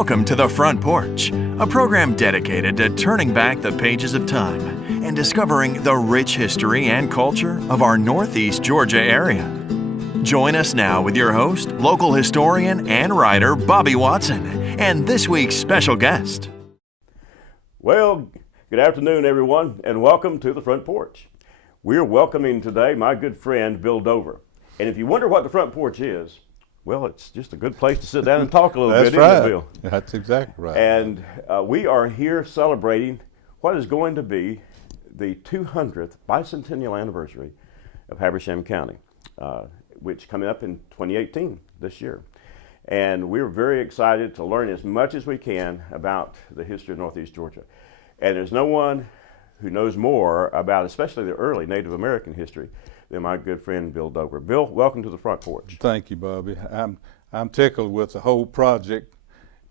Welcome to The Front Porch, a program dedicated to turning back the pages of time and discovering the rich history and culture of our Northeast Georgia area. Join us now with your host, local historian and writer Bobby Watson, and this week's special guest. Well, good afternoon, everyone, and welcome to The Front Porch. We're welcoming today my good friend, Bill Dover. And if you wonder what The Front Porch is, well, it's just a good place to sit down and talk a little bit, right. Isn't it, Bill? That's exactly right. And we are here celebrating what is going to be the 200th bicentennial anniversary of Habersham County, which coming up in 2018, this year. And we're very excited to learn as much as we can about the history of Northeast Georgia. And there's no one who knows more about, especially the early Native American history, than my good friend Bill Dover. Bill, welcome to The Front Porch. Thank you, Bobby. I'm tickled with the whole project.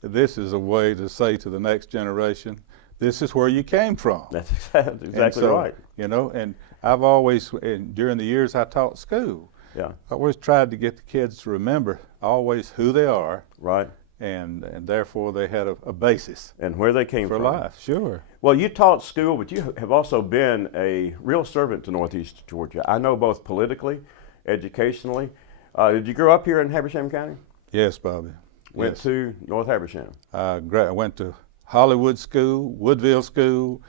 This is a way to say to the next generation, this is where you came from. That's exactly right. You know, and I've always, during the years I taught school, I always tried to get the kids to remember always who they are. Right. And therefore they had a basis. And where they came from. For life, sure. Well, you taught school, but you have also been a real servant to Northeast Georgia. I know both politically, educationally. Did you grow up here in Habersham County? Yes, Bobby. Went to North Habersham. I went to Hollywood School, Woodville School,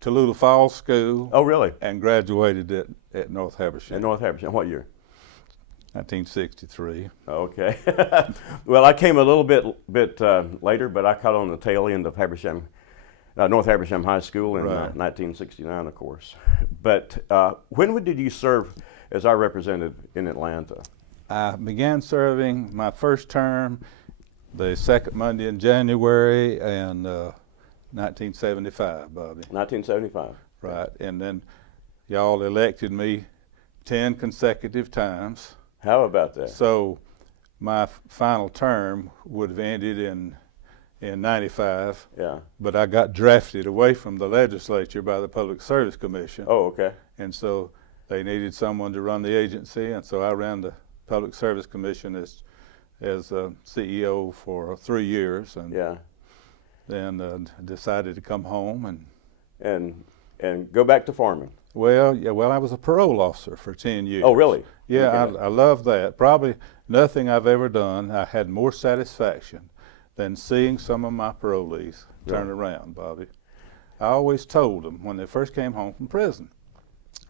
Tallulah Falls School. Oh, really? And graduated at North Habersham. At North Habersham, what year? 1963. Okay. Well, I came a little bit later, but I caught on the tail end of North Habersham High School in 1969, of course. But when did you serve as our representative in Atlanta? I began serving my first term the second Monday in January in 1975, Bobby. 1975. Right, and then y'all elected me 10 consecutive times. How about that? So my final term would have ended in 95. Yeah. But I got drafted away from the legislature by the Public Service Commission. Oh, okay. And so they needed someone to run the agency, and so I ran the Public Service Commission as CEO for 3 years, and then decided to come home and go back to farming. Well, I was a parole officer for 10 years. Oh, really? Yeah, okay. I love that. Probably nothing I've ever done, I had more satisfaction than seeing some of my parolees turn around, Bobby. I always told them when they first came home from prison,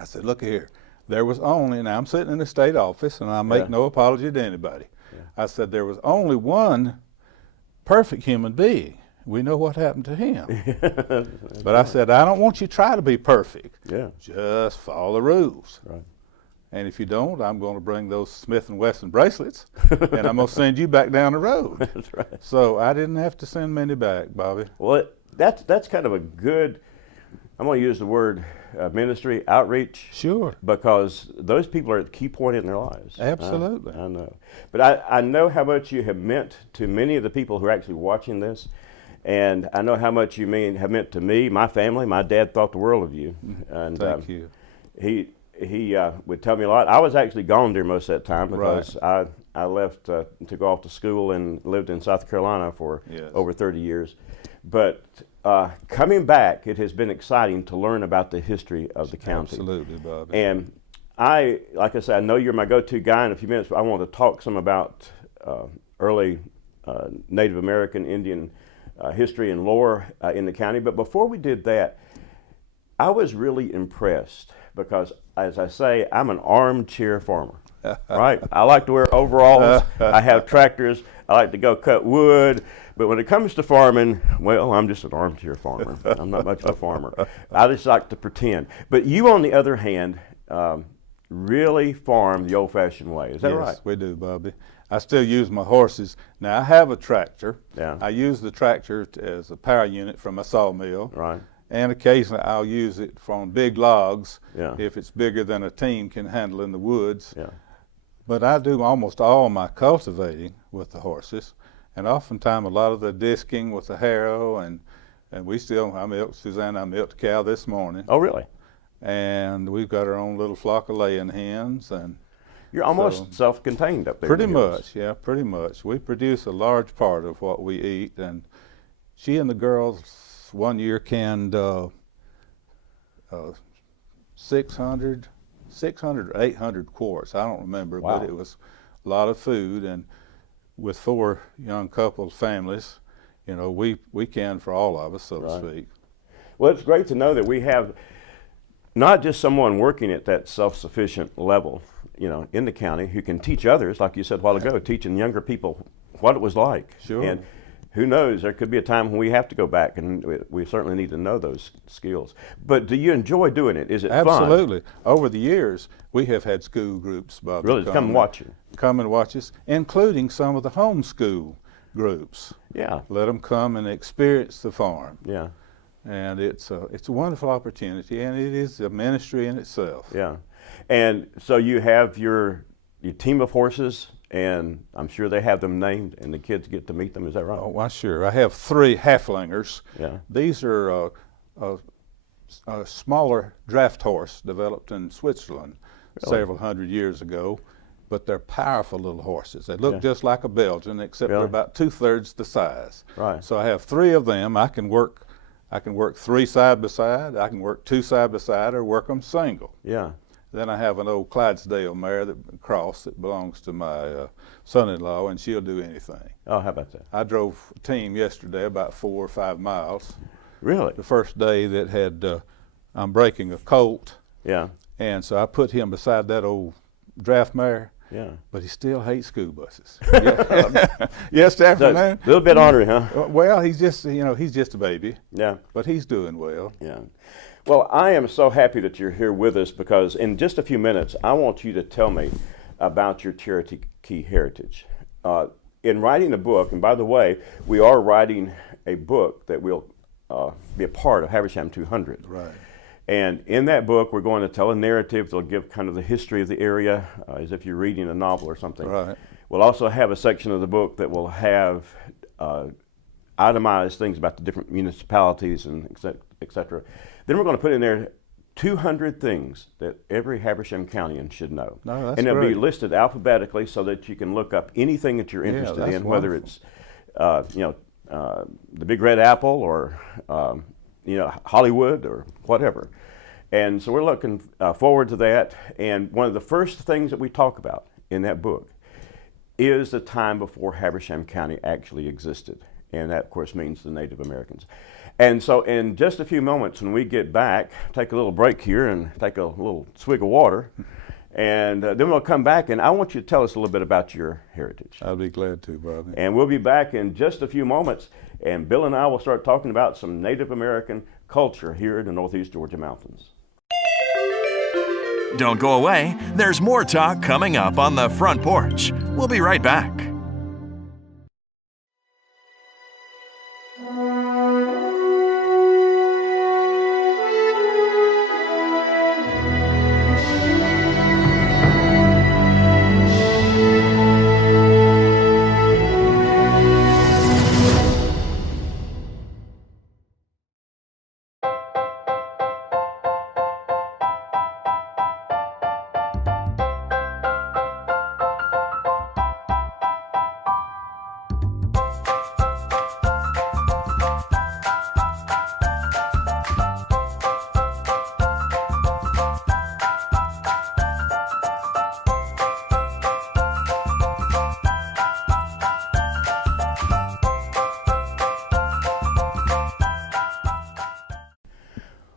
I said, look here, there was only, now I'm sitting in the state office and I make no apology to anybody. I said there was only one perfect human being. We know what happened to him. But I said, I don't want you to try to be perfect. Yeah. Just follow the rules. Right. And if you don't, I'm going to bring those Smith & Wesson bracelets and I'm going to send you back down the road. That's right. So I didn't have to send many back, Bobby. Well, that's kind of a good, I'm going to use the word ministry, outreach. Sure. Because those people are at the key point in their lives. Absolutely. I know. But I know how much you have meant to many of the people who are actually watching this. And I know how much you have meant to me, my family. My dad thought the world of you. And thank you. He would tell me a lot. I was actually gone during most of that time because I left to go off to school and lived in South Carolina for over 30 years. But coming back, it has been exciting to learn about the history of the county. Absolutely, Bobby. And like I said, I know you're my go-to guy in a few minutes, but I want to talk some about early Native American Indian history and lore in the county. But before we did that, I was really impressed because, as I say, I'm an armchair farmer, right? I like to wear overalls. I have tractors. I like to go cut wood. But when it comes to farming, well, I'm just an armchair farmer. I'm not much of a farmer. I just like to pretend. But you, on the other hand, really farm the old-fashioned way. Is that right? Yes, we do, Bobby. I still use my horses. Now, I have a tractor. Yeah. I use the tractor as a power unit from a sawmill. Right. And occasionally I'll use it from big logs if it's bigger than a team can handle in the woods. Yeah. But I do almost all my cultivating with the horses. And oftentimes a lot of the disking with the harrow, and I milked Suzanne, I milked a cow this morning. Oh, really? And we've got our own little flock of laying hens. And You're almost So, self-contained up there. Pretty in the hills. much, yeah, pretty much. We produce a large part of what we eat, and she and the girls one year canned 600 or 800 quarts. I don't remember, Wow. but it was a lot of food. And with 4 young couples, families, you know, we can for all of us, so Right. to speak. Well, it's great to know that we have not just someone working at that self-sufficient level, you know, in the county who can teach others, like you said a while ago, teaching younger people what it was like. Sure. And who knows, there could be a time when we have to go back, and we certainly need to know those skills. But do you enjoy doing it? Is it fun? Absolutely. Over the years, we have had school groups, Bob, Really, to come and watch you. Come and watch us, including some of the homeschool groups. Yeah, Let them come and experience the farm. yeah, And it's a wonderful opportunity, and it is a ministry in itself. yeah. And so you have your team of horses, and I'm sure they have them named, and the kids get to meet them. Is that right? Oh, why, sure. I have 3 halflingers. Yeah. These are a smaller draft horse developed in Switzerland several hundred years ago, but they're powerful little horses. They look Yeah. just like a Belgian, except Really? they're about 2/3 the size. Right. So I have 3 of them. I can work 3 side by side. I can work 2 side by side, or work them single. Yeah. Then I have an old Clydesdale mare that belongs to my son-in-law, and she'll do anything. Oh, how about that? I drove a team yesterday about 4 or 5 miles. Really? The first day that had, I'm breaking a colt, Yeah. and so I put him beside that old draft mare, Yeah. but he still hates school buses. Yes, So, afternoon. a little bit ornery, huh? Well, he's just a baby, Yeah. but he's doing well. Yeah. Well, I am so happy that you're here with us, because in just a few minutes, I want you to tell me about your Cherokee heritage. In writing a book, and by the way, we are writing a book that will be a part of Habersham 200. Right. And in that book, we're going to tell a narrative that'll give kind of the history of the area, as if you're reading a novel or something. Right. We'll also have a section of the book that will have itemized things about the different municipalities and et cetera. Then we're going to put in there 200 things that every Habersham Countyman should know. No, that's and they'll be great. listed alphabetically so that you can look up anything that you're interested that's in, whether wonderful. it's the Big Red Apple, or Hollywood, or whatever. And so we're looking forward to that. And one of the first things that we talk about in that book is the time before Habersham County actually existed. And that, of course, means the Native Americans. And so in just a few moments, when we get back, take a little break here and take a little swig of water, and then we'll come back, and I want you to tell us a little bit about your heritage. I'll be glad to, Bobby. And we'll be back in just a few moments, and Bill and I will start talking about some Native American culture here in the Northeast Georgia mountains. Don't go away. There's more talk coming up on the front porch. We'll be right back.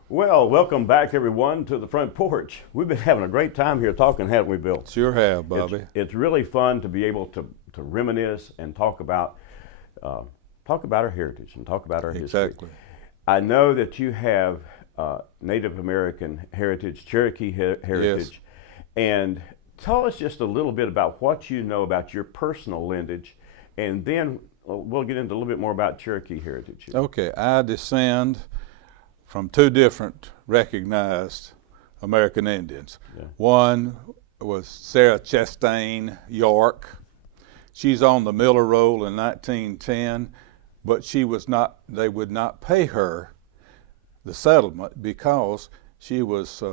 Well, welcome back, everyone, to the front porch. We've been having a great time here talking, haven't we, Bill? Sure have, Bobby. It's really fun to be able to reminisce and talk about our heritage and talk about our history. Exactly. I know that you have Native American heritage, Cherokee heritage, and tell us just a little bit about what you know about your personal lineage, and then we'll get into a little bit more about Cherokee heritage. Okay, I descend from 2 different recognized American Indians. Yeah. One was Sarah Chastain York. She's on the Miller Roll in 1910, but they would not pay her the settlement because she was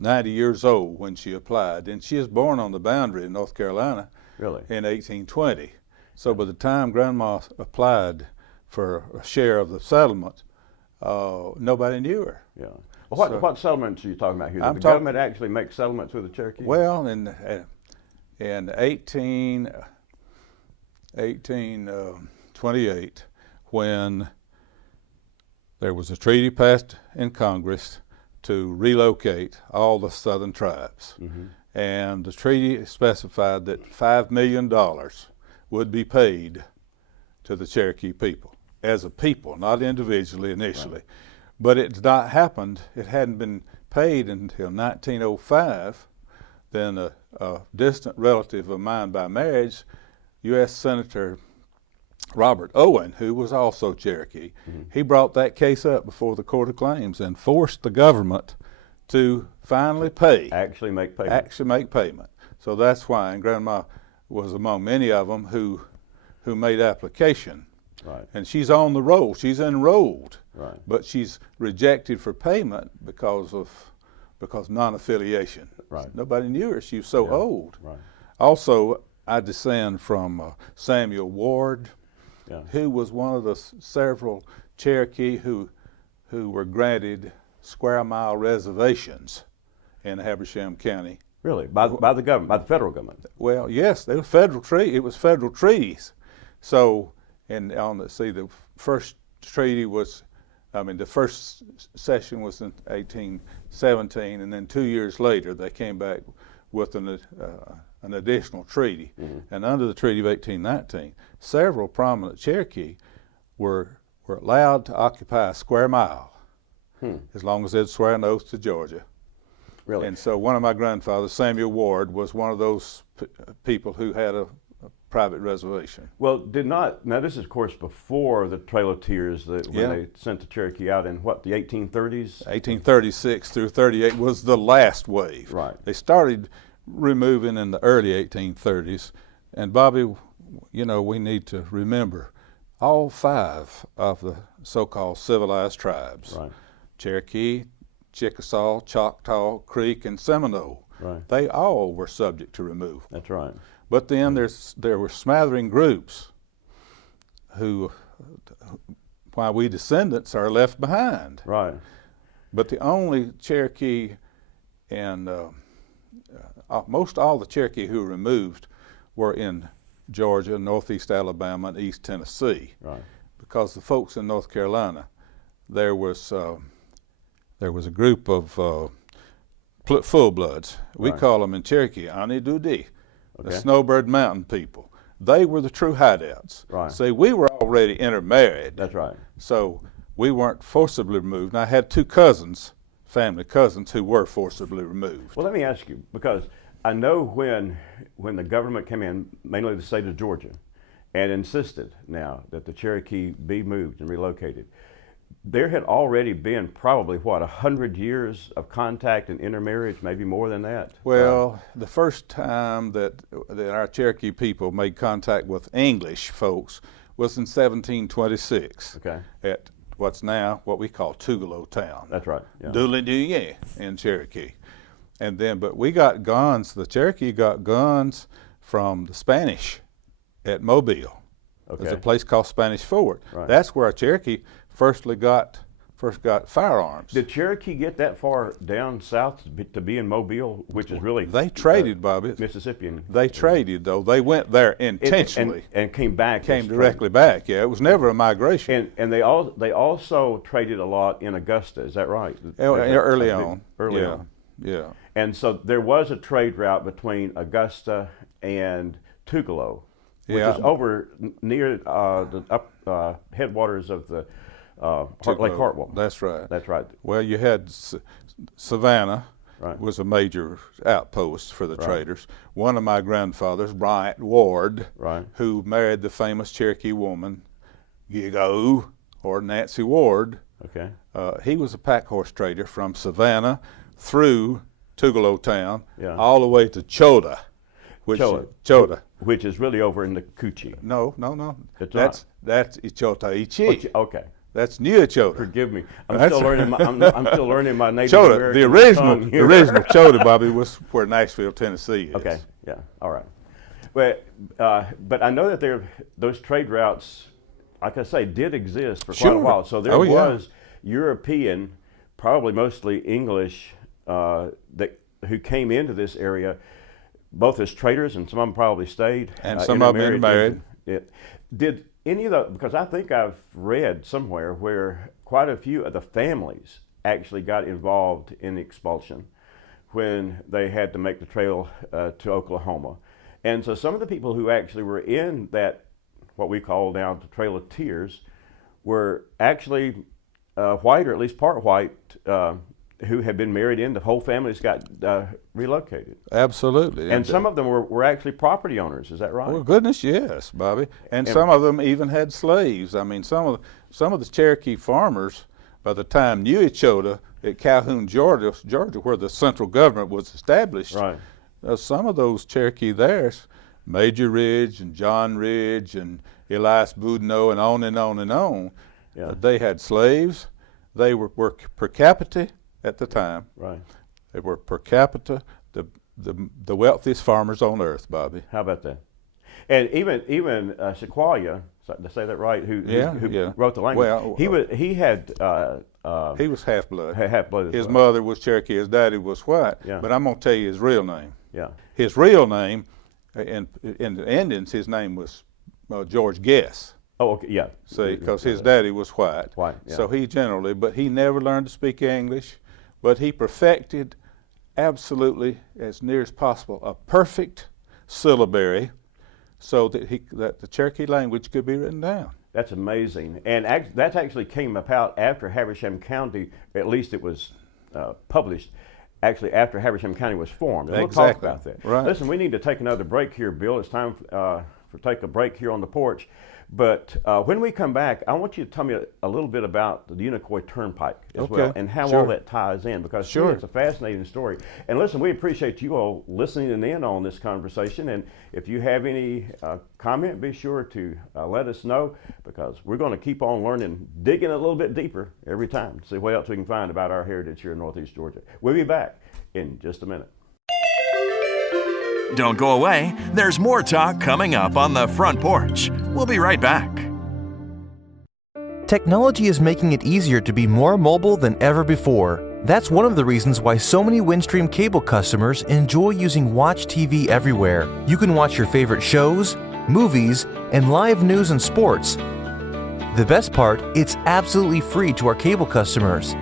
90 years old when she applied, and she was born on the boundary in North Carolina Really? in 1820. So by the time Grandma applied for a share of the settlement, nobody knew her. Yeah. Well, So- what settlements are you talking about here? Did I'm the talking- government actually make settlements with the Cherokee? Well, in 1828, when there was a treaty passed in Congress to relocate all the southern tribes. And the treaty specified that $5 million would be paid to the Cherokee people, as a people, not individually initially. Right. But it did not happen. It hadn't been paid until 1905. Then a distant relative of mine by marriage, U.S. Senator Robert Owen, who was also Cherokee, he brought that case up before the Court of Claims and forced the government to finally pay. Actually make payment. Actually make payment. So that's why, and Grandma was among many of them who made application. Right. And she's on the roll. She's enrolled, Right. but she's rejected for payment because non-affiliation. Right. Nobody knew her. She was so old. Right. Also, I descend from Samuel Ward, Yeah. who was one of the several Cherokee who were granted square mile reservations in Habersham County. Really? By the government, by the federal government? Well, yes, they were federal treaty. It was federal treaties. So, and the first treaty was, the first session was in 1817, and then 2 years later they came back with an additional treaty. And under the Treaty of 1819, several prominent Cherokee were allowed to occupy a square mile as long as they'd swear an oath to Georgia. Really? And so one of my grandfathers, Samuel Ward, was one of those people who had a private reservation. Well, now this is, of course, before the Trail of Tears, when they sent the Cherokee out in, the 1830s? 1836 through 38 was the last wave. Right. They started removing in the early 1830s. And Bobby, we need to remember all 5 of the so-called civilized tribes, Right. Cherokee, Chickasaw, Choctaw, Creek, and Seminole. Right. They all were subject to removal. That's right. But then there were smattering groups who, why we descendants are left behind. Right. But the only Cherokee and most all the Cherokee who were removed were in Georgia, Northeast Alabama, and East Tennessee. Right. Because the folks in North Carolina, there was a group of full bloods. We Right. call them in Cherokee Ani-Dudi, the Okay. Snowbird Mountain people. They were the true hideouts. Right. See, we were already intermarried. That's right. So we weren't forcibly removed. And I had 2 cousins, family cousins, who were forcibly removed. Well, let me ask you, because I know when the government came in, mainly the state of Georgia, and insisted now that the Cherokee be moved and relocated, there had already been probably, 100 years of contact and intermarriage, maybe more than that? Well, the first time that our Cherokee people made contact with English folks was in 1726 Okay. at what's now what we call Tugelo Town. That's right. Yeah. Dooley in Cherokee. And then, but we got guns, the Cherokee got guns from the Spanish at Mobile. Okay. There's a place called Spanish Fort. Right. That's where our Cherokee first got firearms. Did Cherokee get that far down south to be in Mobile, which is really They traded, Bobby. Mississippian? They traded, though. They went there intentionally. and came back. Came as directly back. Yeah, it was never a migration. And they also traded a lot in Augusta. Is that right? Early on. Early yeah. on. Yeah. And so there was a trade route between Augusta and Tugelo, which Yeah. is over near the headwaters of the Lake Hartwell. That's right. That's right. Well, you had Savannah, Right. was a major outpost for the Right. traders. One of my grandfathers, Bryant Ward, Right. who married the famous Cherokee woman, Gigo, or Nancy Ward, Okay. he was a pack horse trader from Savannah through Tugelo Town, Yeah. all the way to Chota. Chota. Which is really over in the Coochie. No. It's That's Ichota Ichi. Okay. That's Newchota. Forgive me. I'm That's- still learning. I'm still learning my Native Chota, American the original, tongue the here. original Chota, Bobby, was where Nashville, Tennessee is. Okay. Yeah. All right. But I know that those trade routes, like I say, did exist for quite a Sure. while. So there Oh, yeah. was European, probably mostly English, who came into this area, both as traders, and some of them probably stayed. And some of them intermarried. Did any of the, because I think I've read somewhere where quite a few of the families actually got involved in the expulsion when they had to make the trail to Oklahoma. And so some of the people who actually were in that, what we call now the Trail of Tears, were actually white, or at least part white, who had been married in. The whole families got relocated. Absolutely. And some of them were actually property owners. Is that right? Well, goodness, yes, Bobby. And some of them even had slaves. I mean, some of the Cherokee farmers, by the time Newchota at Calhoun, Georgia, where the central government was established, Right. Some of those Cherokee there, Major Ridge and John Ridge and Elias Boudinot and on and on and on, Yeah. they had slaves. They were per capita at the time. Right. They were per capita the wealthiest farmers on earth, Bobby. How about that? And even Sequoia, to say that right, who Yeah. wrote the language, Well, he had He was half-blood. half-blood. His mother was Cherokee, his daddy was white. Yeah. But I'm going to tell you his real name. Yeah. His real name, in the Indians, his name was George Guess. Oh, okay. Yeah. See, because his daddy was white. White, yeah. So but he never learned to speak English, but he perfected absolutely, as near as possible, a perfect syllabary so that the Cherokee language could be written down. That's amazing. And that actually came about after Habersham County, at least it was published, actually after Habersham County was formed. And Exactly. We'll talk about that. Right. Listen, we need to take another break here, Bill. It's time for take a break here on the porch. But when we come back, I want you to tell me a little bit about the Unicoi Turnpike as well, and how all that ties in, because Sure. it's a fascinating story. And listen, we appreciate you all listening in on this conversation. And if you have any comment, be sure to let us know, because we're going to keep on learning, digging a little bit deeper every time to see what else we can find about our heritage here in Northeast Georgia. We'll be back in just a minute. Don't go away. There's more talk coming up on the front porch. We'll be right back. Technology is making it easier to be more mobile than ever before. That's one of the reasons why so many Windstream cable customers enjoy using Watch TV everywhere. You can watch your favorite shows, movies, and live news and sports. The best part, it's absolutely free to our cable customers.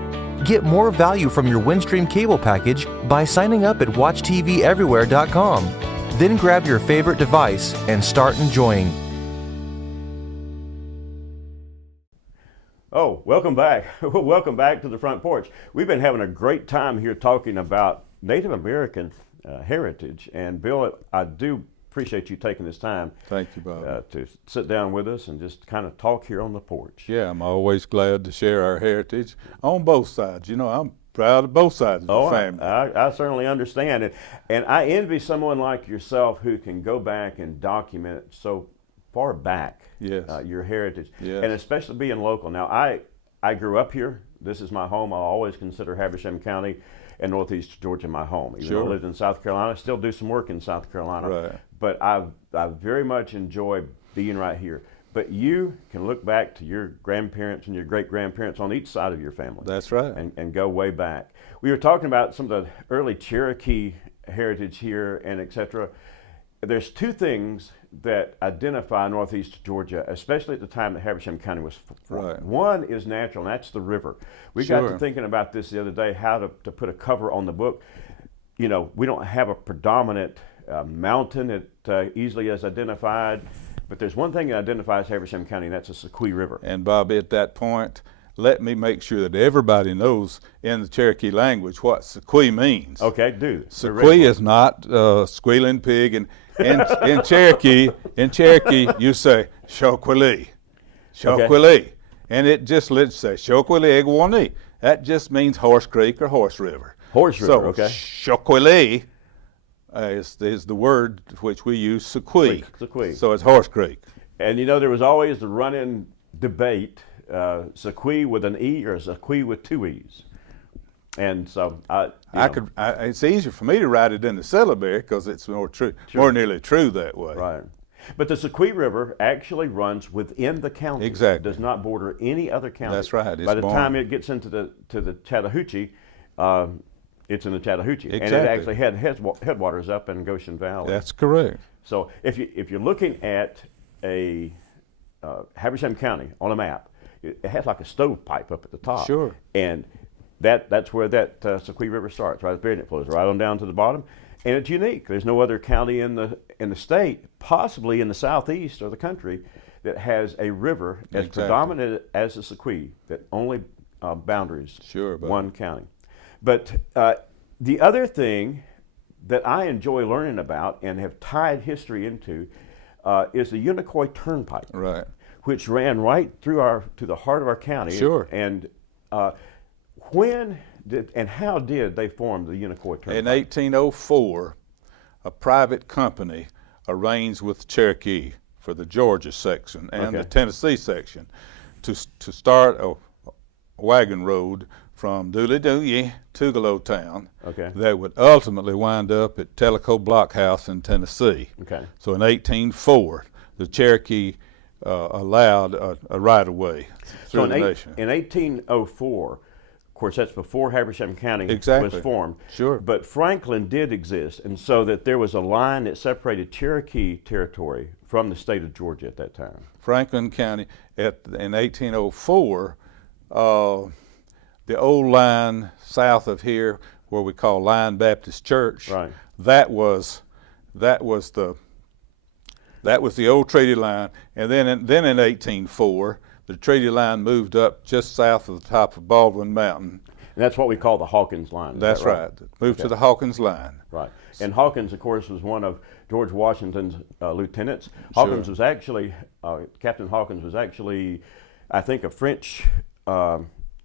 Get more value from your Windstream cable package by signing up at WatchTVEverywhere.com. Then grab your favorite device and start enjoying. Oh, welcome back. Welcome back to the front porch. We've been having a great time here talking about Native American heritage. And Bill, I do appreciate you taking this time. Thank you, Bob. To sit down with us and just kind of talk here on the porch. Yeah, I'm always glad to share our heritage on both sides. You know, I'm proud of both sides of the family. I certainly understand. And I envy someone like yourself who can go back and document so far back your heritage, Yes. and especially being local. Now, I grew up here. This is my home. I always consider Habersham County and Northeast Georgia my home. Even though I lived in South Carolina, I still do some work in South Carolina. Right. But I very much enjoy being right here. But you can look back to your grandparents and your great-grandparents on each side of your family. That's right. And go way back. We were talking about some of the early Cherokee heritage here and et cetera. There's two things that identify Northeast Georgia, especially at the time that Habersham County was formed. Right. One is natural, and that's the river. We got to thinking about this the other day, how to put a cover on the book. You know, we don't have a predominant mountain that easily is identified, but there's one thing that identifies Habersham County, and that's the Sequoia River. And Bobby, at that point, let me make sure that everybody knows in the Cherokee language what Sequoia means. Okay, do. Sequoia is not squealing pig, and in Cherokee, you say Shokwili, and it just lets say Shokwili Egwani. That just means horse creek or horse river. Horse river, so, okay. Shokwili is the word which we use, Sequoia. Sequoia. So it's horse creek. And you know, there was always the run-in debate Sequoia with an E or Sequoia with two E's. And so it's easier for me to write it in the syllabary because it's more true, more nearly true that way. Right. But the Sequoia River actually runs within the county. Exactly. It does not border any other county. That's right. By the time it gets into the Chattahoochee, it's in the Chattahoochee, exactly. and it actually had headwaters up in Goshen Valley. That's correct. So if you're looking at a Habersham County on a map, it has like a stovepipe up at the top. Sure. And that's where that Sequoia River starts, right there, and it flows right on down to the bottom. And it's unique. There's no other county in the state, possibly in the southeast of the country, that has a river as predominant as the Sequoia that only boundaries one county. But the other thing that I enjoy learning about and have tied history into is the Unicoi Turnpike, right, which ran right through to the heart of our county. Sure. And when did and how did they form the Unicoi Turnpike? In 1804, a private company arranged with Cherokee for the Georgia section and the Tennessee section to start a wagon road from Dooley to Gallowtown that would ultimately wind up at Tellico Blockhouse in Tennessee. Okay. So in 1804, the Cherokee allowed a right-of-way through the nation. In 1804, of course, that's before Habersham County was formed. Sure. But Franklin did exist, and so that there was a line that separated Cherokee territory from the state of Georgia at that time. Franklin County, in 1804, the old line south of here, where we call Lion Baptist Church, right, that was the old treaty line, and then in 1804. The treaty line moved up just south of the top of Baldwin Mountain. And that's what we call the Hawkins Line. That's right. Moved to the Hawkins Line. Right. And Hawkins, of course, was one of George Washington's lieutenants. Hawkins was actually, Captain Hawkins was actually, I think, a French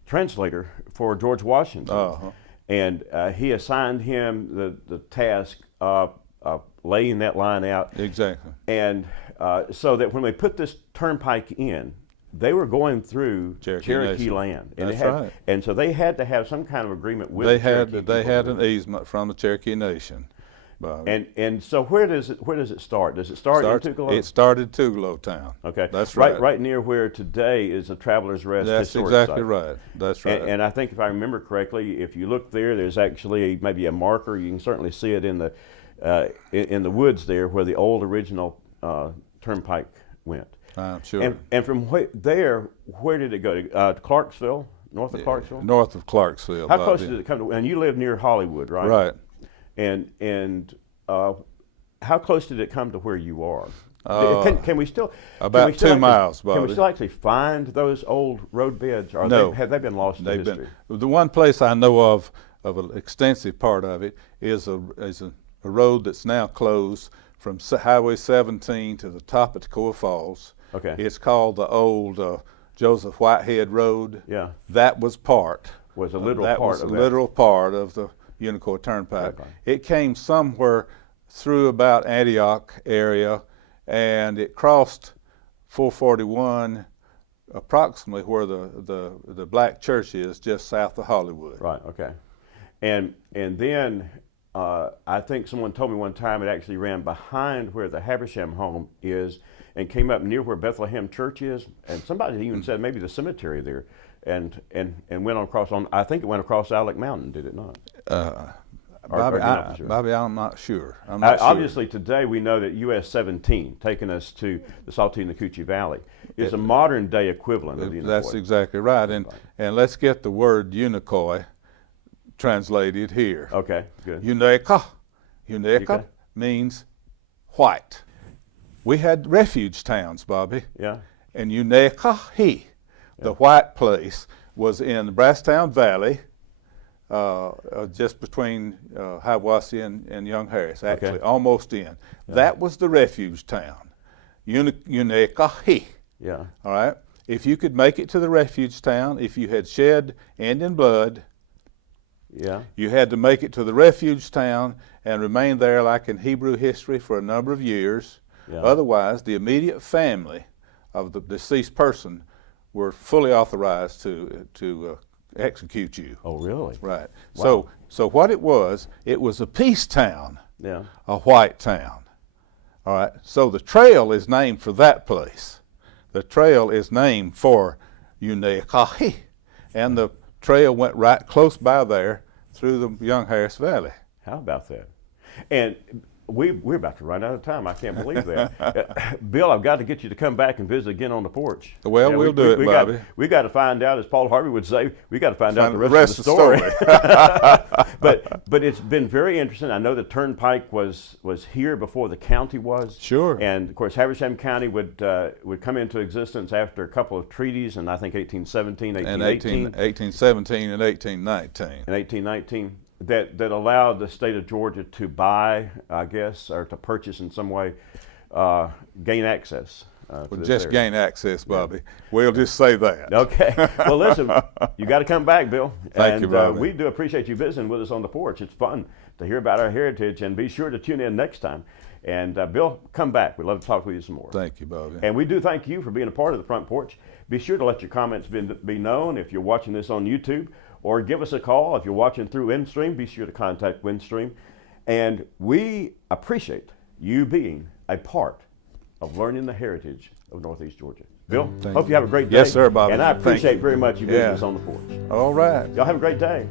translator for George Washington. And he assigned him the task of laying that line out. Exactly. And so that when they put this turnpike in, they were going through Cherokee land, and That's right. And so they had to have some kind of agreement with. They had an easement from the Cherokee Nation. And so where does it start? Does it start in Tugelo? It started Tugelowtown. Okay, that's right. Right near where today is a Traveler's Rest. That's exactly right. That's right. And I think if I remember correctly, if you look there, there's actually maybe a marker. You can certainly see it in the woods there where the old original turnpike went. I'm sure. And from there, where did it go? To Clarksville, north of Clarksville? North of Clarksville. How close did it come to? And you live near Hollywood, right? Right. And how close did it come to where you are? Can we still about 2 miles, Bobby. Can we still actually find those old road beds? Or no. Have they been lost in history? The one place I know of an extensive part of it is a road that's now closed from Highway 17 to the top of Toccoa Falls. Okay. It's called the old Joseph Whitehead Road. Yeah. That was a literal part of the Unicoi Turnpike. Okay. It came somewhere through about Antioch area, and it crossed 441 approximately where the black church is, just south of Hollywood. Right. Okay. And then I think someone told me one time it actually ran behind where the Habersham home is and came up near where Bethlehem Church is, and somebody even said maybe the cemetery there, and went across I think it went across Alec Mountain, did it not? Bobby, I'm not sure. Obviously, today we know that US 17, taking us to the Saltine Coochie Valley, is a modern day equivalent of the Unicoi. That's exactly right. And let's get the word Unicoi translated here. Okay, good. Unica means white. We had refuge towns, Bobby. Yeah. And Unecahi, the white place, was in the Brasstown Valley, just between Hiawassee and Young Harris, actually, almost in. Yeah. That was the refuge town, Unecahi. Yeah. All right? If you could make it to the refuge town, if you had shed Indian blood, you had to make it to the refuge town and remain there like in Hebrew history for a number of years. Yeah. Otherwise, the immediate family of the deceased person were fully authorized to execute you. Oh, really? Right. Wow. So what it was a peace town, Yeah. a white town. All right. So the trail is named for that place. The trail is named for Uneakahi, and the trail went right close by there through the Young Harris Valley. How about that? And we're about to run out of time. I can't believe that. Bill, I've got to get you to come back and visit again on the porch. Well, Yeah, we'll do it, Bobby. We got to find out, as Paul Harvey would say, we got to find out the rest of the story. But it's been very interesting. I know the Turnpike was here before the county was. Sure. And of course, Habersham County would come into existence after a couple of treaties in, I think, 1817, 1818. And 1817 and 1819. In 1819. That allowed the state of Georgia to buy, I guess, or to purchase in some way, gain access. Well, just gain access, Bobby. We'll just say that. Okay. Well, listen, you got to come back, Bill. Thank you, Bobby. We do appreciate you visiting with us on the porch. It's fun to hear about our heritage, and be sure to tune in next time. And Bill, come back. We'd love to talk with you some more. Thank you, Bobby. And we do thank you for being a part of the Front Porch. Be sure to let your comments be known if you're watching this on YouTube, or give us a call if you're watching through Windstream. Be sure to contact Windstream. And we appreciate you being a part of learning the heritage of Northeast Georgia. Bill, hope you have a great day. Yes, sir, Bobby. And I Thank appreciate you. very much you visiting us on the porch. All right. Y'all have a great day.